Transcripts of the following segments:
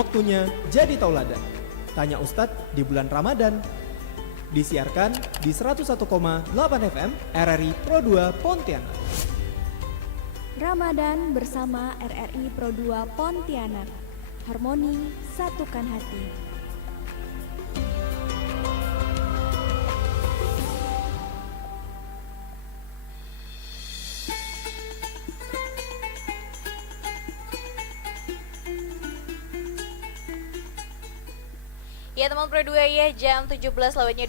Waktunya jadi tauladan. Tanya Ustadz di bulan Ramadan. Disiarkan di 101,8 FM RRI Pro 2 Pontianak. Ramadan bersama RRI Pro 2 Pontianak. Harmoni satukan hati. Ya teman Pro 2 ya, jam 17:21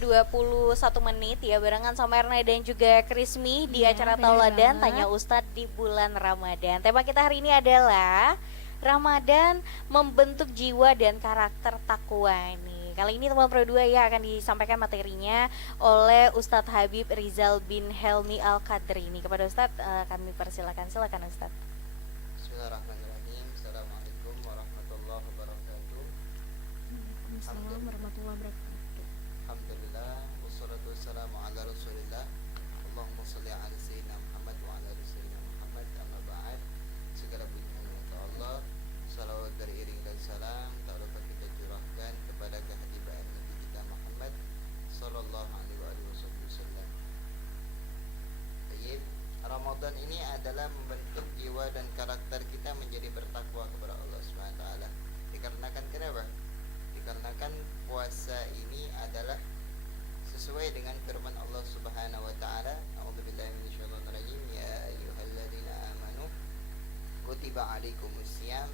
menit ya, barengan sama Erna dan juga Krismi di acara Tauladan Tanya Ustadz di bulan Ramadan. Tema kita hari ini adalah Ramadan membentuk jiwa dan karakter takwa nih. Kali ini teman Pro 2 ya akan disampaikan materinya oleh Ustadz Habib Rizal bin Helmi Al-Qadri. Ini kepada Ustadz kami persilakan, silakan Ustadz. Bismillahirrahmanirrahim. Assalamualaikum warahmatullahi wabarakatuh. Assalamualaikum warahmatullahi wabarakatuh. Alhamdulillah, wassalatu wassalamu ala rasulillah. Allahumma salli ala sayyidina Muhammad wa ala ali sayyidina Muhammad. Amma ba'd. Segala puji hanya untuk Allah. Salawat beriring dan salam tak lupa kita curahkan kepada kehadiran Nabi kita Muhammad sallallahu alaihi wasallam. Baik, Ramadan ini adalah membentuk jiwa dan karakter kita menjadi bertakwa kepada Allah Subhanahu wa taala. Dikarenakan kenapa? Dikarenakan puasa ini adalah sesuai dengan firman Allah Subhanahu wa taala, a'udzubillahi minasyaitonir rajim, ya ayyuhalladzina amanu kutiba alaikumusiyam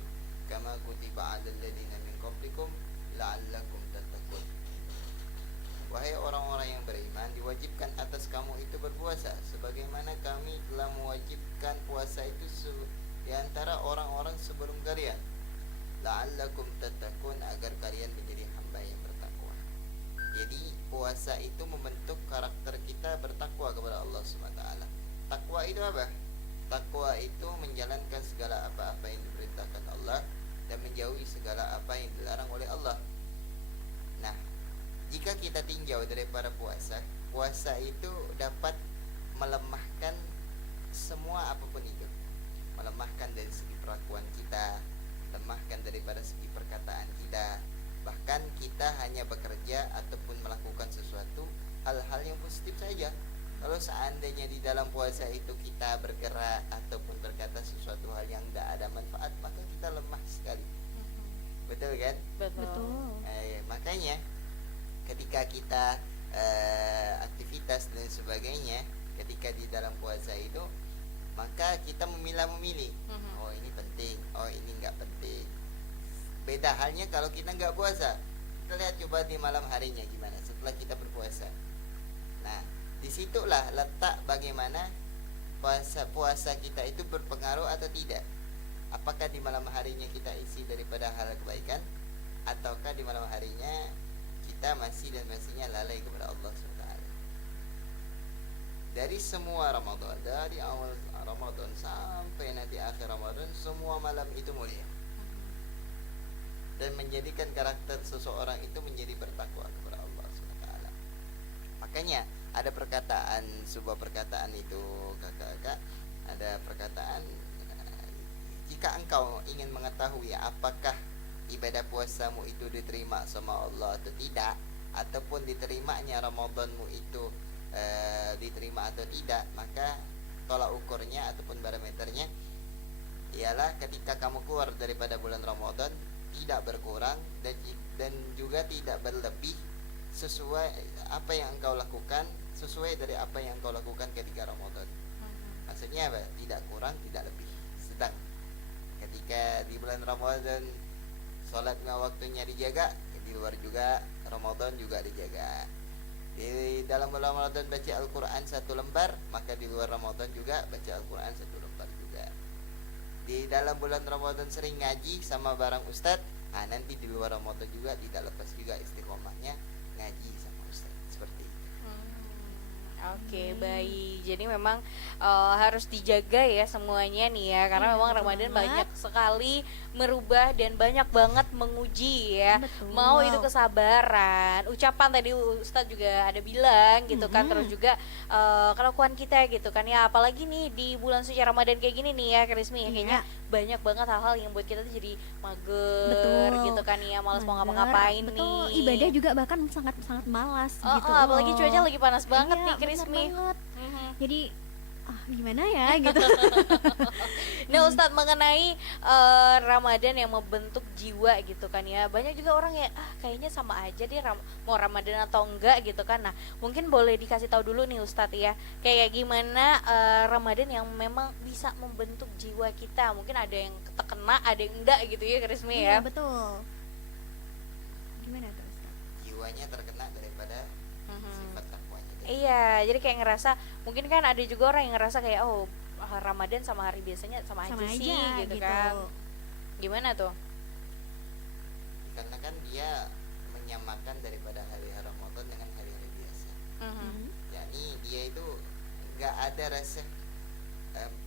kama kutiba alal ladzina min qablikum la'allakum tattaqun. Wahai orang-orang yang beriman, diwajibkan atas kamu itu berpuasa sebagaimana kami telah mewajibkan puasa itu di antara orang-orang sebelum kalian. La'allakum tattaqun, agar kalian menjadi hamba yang bertakwa. Jadi puasa itu membentuk karakter kita bertakwa kepada Allah SWT. Takwa itu apa? Takwa itu menjalankan segala apa-apa yang diperintahkan Allah dan menjauhi segala apa yang dilarang oleh Allah. Nah, jika kita tinjau daripada puasa, puasa itu dapat melemahkan semua apapun itu. Melemahkan dari segi perlakuan kita, lemahkan daripada segi perkataan kita. Bahkan kita hanya bekerja ataupun melakukan sesuatu hal-hal yang positif saja. Kalau seandainya di dalam puasa itu kita bergerak ataupun berkata sesuatu hal yang tidak ada manfaat, maka kita lemah sekali. Betul kan? Betul. Makanya ketika kita aktivitas dan sebagainya, ketika di dalam puasa itu, maka kita memilih. Oh ini penting, oh ini enggak penting. Beda halnya kalau kita enggak puasa. Kita lihat coba di malam harinya gimana setelah kita berpuasa. Nah, disitulah letak bagaimana puasa kita itu berpengaruh atau tidak. Apakah di malam harinya kita isi daripada hal kebaikan, ataukah di malam harinya kita masih dan masihnya lalai kepada Allah SWT. Dari semua Ramadan, dari awal Ramadan sampai nanti akhir Ramadan, semua malam itu mulia dan menjadikan karakter seseorang itu menjadi bertakwa kepada Allah SWT. Makanya ada perkataan, sebuah perkataan itu kakak-kakak, ada perkataan, jika engkau ingin mengetahui apakah ibadah puasamu itu diterima sama Allah atau tidak, ataupun diterimanya Ramadanmu itu diterima atau tidak, maka tolak ukurnya ataupun barometernya ialah ketika kamu keluar daripada bulan Ramadan tidak berkurang dan juga tidak berlebih sesuai apa yang engkau lakukan, sesuai dari apa yang engkau lakukan ketika Ramadan. Maksudnya apa? Tidak kurang, tidak lebih, sedang. Ketika di bulan Ramadan sholatnya waktunya dijaga, di luar juga Ramadan juga dijaga. Di dalam bulan Ramadan baca Al-Quran 1 lembar, maka di luar Ramadan juga baca Al-Quran 1 lembar juga. Di dalam bulan Ramadan sering ngaji sama barang ustadz, nanti di luar Ramadan juga tidak lepas juga istiqomahnya ngaji sama ustadz. Seperti itu. Oke, baik. Jadi memang harus dijaga ya semuanya nih ya, karena memang Ramadan banyak sekali merubah dan banyak banget menguji ya. Betul. Mau itu kesabaran, ucapan tadi Ustadz juga ada bilang gitu kan, terus juga kelakuan kita gitu kan ya. Apalagi nih di bulan suci Ramadan kayak gini nih ya, Krismi ya, kayaknya banyak banget hal-hal yang buat kita tuh jadi mager Betul. gitu kan ya, malas mau Mager, ngapa-ngapain betul, nih. ibadah juga bahkan sangat sangat malas gitu Apalagi loh. cuaca lagi panas banget Iya, nih bener Krismi. banget. Mhm. Jadi gimana ya gitu. Nah Ustadz, mengenai Ramadan yang membentuk jiwa gitu kan ya, banyak juga orang ya kayaknya sama aja deh mau Ramadan atau enggak gitu kan. Nah mungkin boleh dikasih tahu dulu nih Ustadz ya, kayak gimana Ramadan yang memang bisa membentuk jiwa kita. Mungkin ada yang terkena, ada yang enggak gitu ya Krismi ya. Iya betul. Gimana tuh Ustaz? Jiwanya terkena daripada Mhm. sifat takwanya tadi. Iya, jadi kayak ngerasa, mungkin kan ada juga orang yang ngerasa kayak Ramadan sama hari biasanya sama Sama aja sih aja gitu gitu. kan. Gimana tuh? Karena kan dia menyamakan daripada hari Ramadan dengan hari-hari biasa. Mhm. Yakni dia itu nggak ada rasa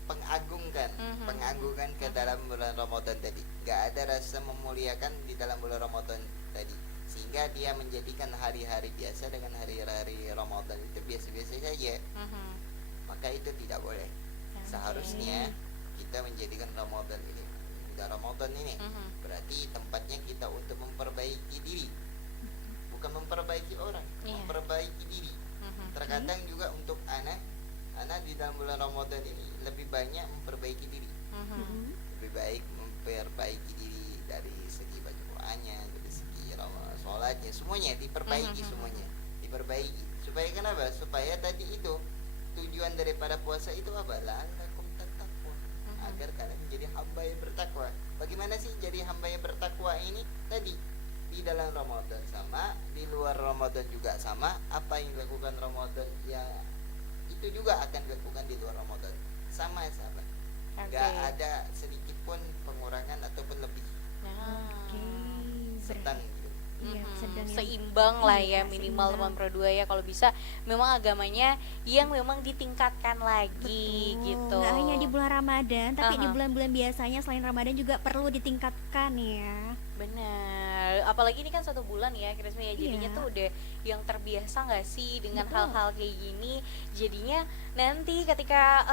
pengagungan pengagungan ke dalam bulan Ramadan tadi, nggak ada rasa memuliakan di dalam bulan Ramadan tadi, sehingga dia menjadikan hari-hari biasa dengan hari-hari Ramadan itu biasa-biasa saja. Mhm. Maka itu tidak boleh. Seharusnya kita menjadikan Ramadan ini, bulan Ramadan ini Mhm. berarti tempatnya kita untuk memperbaiki diri, bukan memperbaiki orang, Iya. memperbaiki diri. Mhm. Terkadang juga untuk anak di dalam bulan Ramadan ini lebih banyak memperbaiki diri, Mhm. lebih baik memperbaiki diri dari segi baca Qur'annya, dari segi sholatnya, semuanya diperbaiki, semuanya diperbaiki. Supaya kenapa? Supaya tadi itu tujuan daripada puasa itu apa? La'allakum tattaqun, agar kalian menjadi hamba yang bertakwa. Bagaimana sih jadi hamba yang bertakwa ini? Tadi di dalam Ramadan sama, di luar Ramadan juga sama. Apa yang dilakukan Ramadan ya itu juga akan dilakukan di luar Ramadan, sama sahabat. Nggak Oke. ada sedikit pun pengurangan ataupun lebih, Nah. Oke. sedang gitu. Iya, Mhm. sedang yang- Seimbang lah iya, ya, minimal seimbang. 82 ya, kalau bisa memang agamanya yang memang ditingkatkan lagi Betul. gitu. Nggak hanya di bulan Ramadan, tapi di Aha. bulan-bulan biasanya selain Ramadan juga perlu ditingkatkan ya. Benar, apalagi ini kan 1 bulan ya Krismi ya, jadinya Iya. tuh udah yang terbiasa nggak sih dengan Betul. hal-hal kayak gini. Jadinya nanti ketika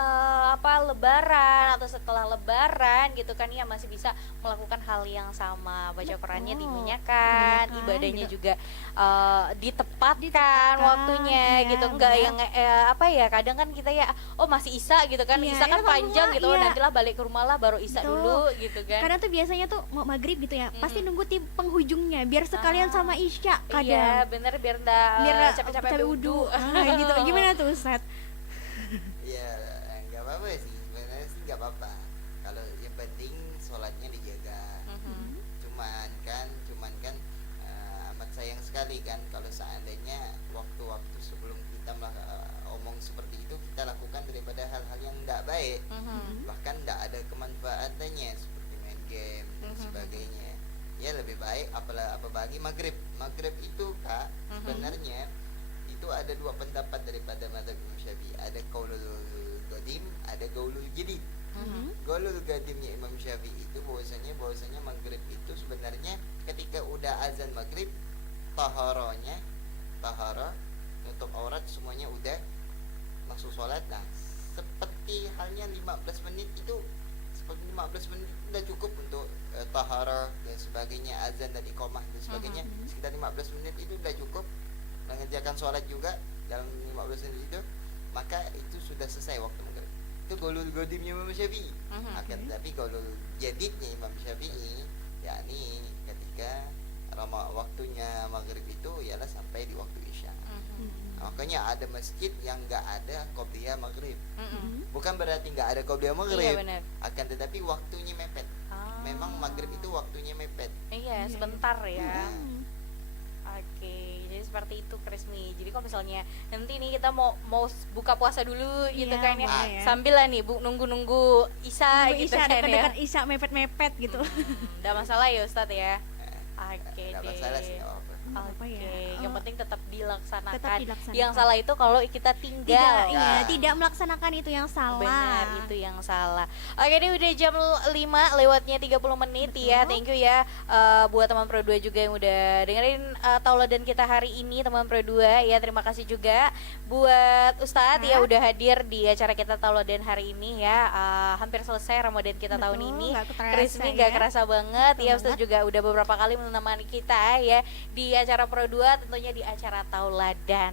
Lebaran atau setelah Lebaran gitu kan ya, masih bisa melakukan hal yang sama, baca Qurannya Betul. dimunyakan, Dimunyakan, ibadahnya gitu. juga ditepatkan Ditepatkan, waktunya iya, gitu, nggak benar. yang kadang kan kita ya masih Isya gitu kan, Iya, Isya kan itu baru panjang mulai, gitu, iya. nantilah balik ke rumah lah baru Isya Betul. dulu gitu kan. Karena tuh biasanya tuh mau maghrib gitu ya, pasti nunggu di penghujungnya biar sekalian sama Isya Iya kadang. bener, biar nggak Biar capek-capek wudhu. Gitu. Gimana tuh Ustaz? Ya nggak apa-apa sih, sebenarnya sih nggak apa-apa kalau yang penting sholatnya dijaga. Mhm. cuman kan amat sayang sekali kan kalau seandainya waktu-waktu sebelum kita omong seperti itu kita lakukan daripada hal-hal yang tidak baik, Mhm. bahkan tidak ada kemanfaatannya seperti main game dan sebagainya. Ya lebih baik apalagi maghrib itu kak, sebenarnya itu ada dua pendapat daripada mazhab Imam Syafi'i. Ada qaulul qadim, ada qaulul jadid. Qaulul qadimnya Imam Syafi'i itu bahwasanya maghrib itu sebenarnya ketika udah azan maghrib, taharah untuk aurat semuanya udah masuk sholat. Nah seperti halnya 15 menit itu, seperti 15 menit udah cukup untuk taharah dan sebagainya, azan dan iqamah dan sebagainya. Sekitar 15 menit itu udah cukup mengerjakan sholat juga dalam 15 menit itu, maka itu sudah selesai waktu maghrib. Itu qaulul qadimnya Imam Syafi'i. Akan tetapi qaulul jadidnya Imam Syafi'i, yakni ketika waktunya maghrib itu ialah sampai di waktu isya. Makanya ada masjid yang nggak ada qobliyah maghrib. Bukan berarti nggak ada qobliyah maghrib, Iya benar. akan tetapi waktunya mepet. Memang maghrib itu waktunya mepet. Iya sebentar ya. Hmm. Oke, jadi seperti itu Krismi. Jadi kalau misalnya nanti nih kita mau buka puasa dulu gitu Iya, kan ya, boleh ya. sambil lah nih nunggu Isya Nunggu gitu Isya, kan ya. dekat-dekat Isya mepet-mepet gitu. Nggak masalah ya Ustadz ya. Oke Nggak deh. masalah sih, nggak apa-apa. Nggak apa-apa Oke, ya. yang penting tetap dilaksanakan. Tetap dilaksanakan. Yang salah itu kalau kita tinggal. Tidak melaksanakan itu yang salah. Benar, itu yang salah. Oke, ini udah jam 5 lewatnya 30 menit ya. Betul. Thank you ya buat teman Pro 2 juga yang udah dengerin tauladan kita hari ini teman Pro 2 ya. Terima kasih juga buat Ustadz ya udah hadir di acara kita tauladan hari ini ya. Hampir selesai Ramadan kita tahun Betul, ini. nggak kerasa Krismi ya. gak kerasa banget Betul ya. Ustadz banget. juga udah beberapa kali menemani kita ya di acara Pro 2, tentunya di acara tauladan.